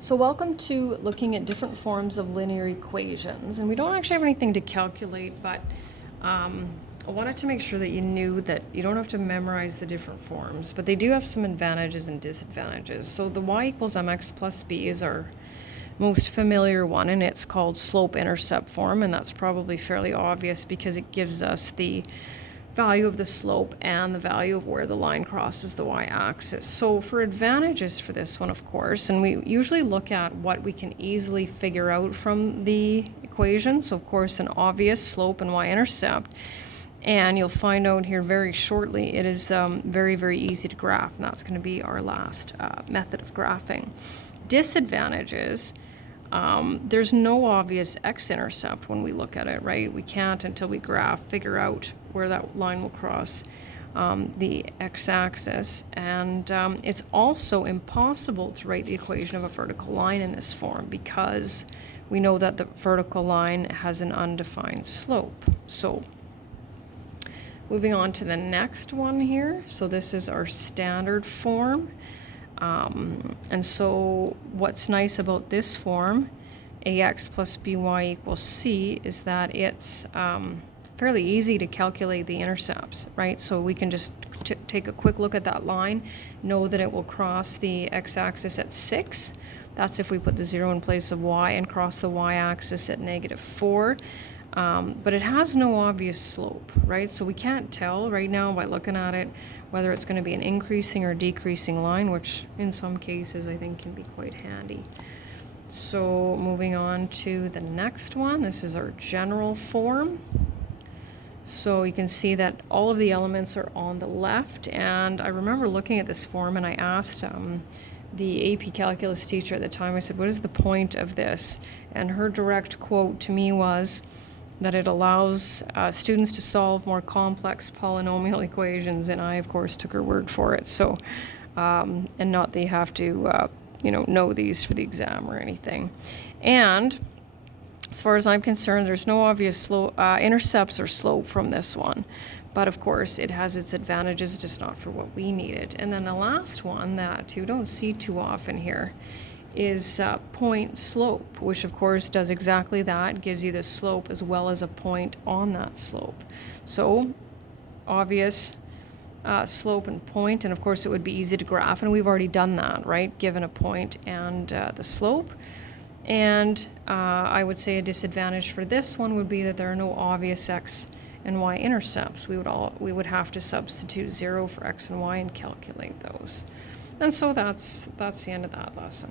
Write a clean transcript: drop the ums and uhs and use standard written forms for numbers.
So welcome to looking at different forms of linear equations. And we don't actually have anything to calculate, but I wanted to make sure that you knew that you don't have to memorize the different forms, but they do have some advantages and disadvantages. So the y equals mx plus b is our most familiar one, and it's called slope-intercept form, and that's probably fairly obvious because it gives us the value of the slope and the value of where the line crosses the y-axis. So for advantages for this one, of course, and we usually look at what we can easily figure out from the equation. So of course, an obvious slope and y-intercept. And you'll find out here very shortly, it is very, very easy to graph, and that's going to be our last method of graphing. Disadvantages. There's no obvious x-intercept when we look at it, right? We can't, until we graph, figure out where that line will cross the x-axis. And it's also impossible to write the equation of a vertical line in this form because we know that the vertical line has an undefined slope. So moving on to the next one here. So this is our standard form. And so what's nice about this form, ax plus by equals c, is that it's fairly easy to calculate the intercepts, right? So we can just take a quick look at that line, know that it will cross the x-axis at 6. That's if we put the 0 in place of y, and cross the y-axis at -4. But it has no obvious slope, right? So we can't tell right now by looking at it whether it's going to be an increasing or decreasing line, which in some cases I think can be quite handy. So moving on to the next one, this is our general form. So you can see that all of the elements are on the left, and I remember looking at this form and I asked the AP Calculus teacher at the time, I said, what is the point of this? And her direct quote to me was that it allows students to solve more complex polynomial equations, and I, of course, took her word for it. So, and not that you have to, know these for the exam or anything. And as far as I'm concerned, there's no obvious intercepts or slope from this one. But of course, it has its advantages, just not for what we needed. And then the last one that you don't see too often here is point slope, which of course does exactly that, gives you the slope as well as a point on that slope. So obvious slope and point, and of course it would be easy to graph, and we've already done that, right, given a point and the slope. And I would say a disadvantage for this one would be that there are no obvious x and y intercepts. We would have to substitute 0 for x and y and calculate those. And so that's the end of that lesson.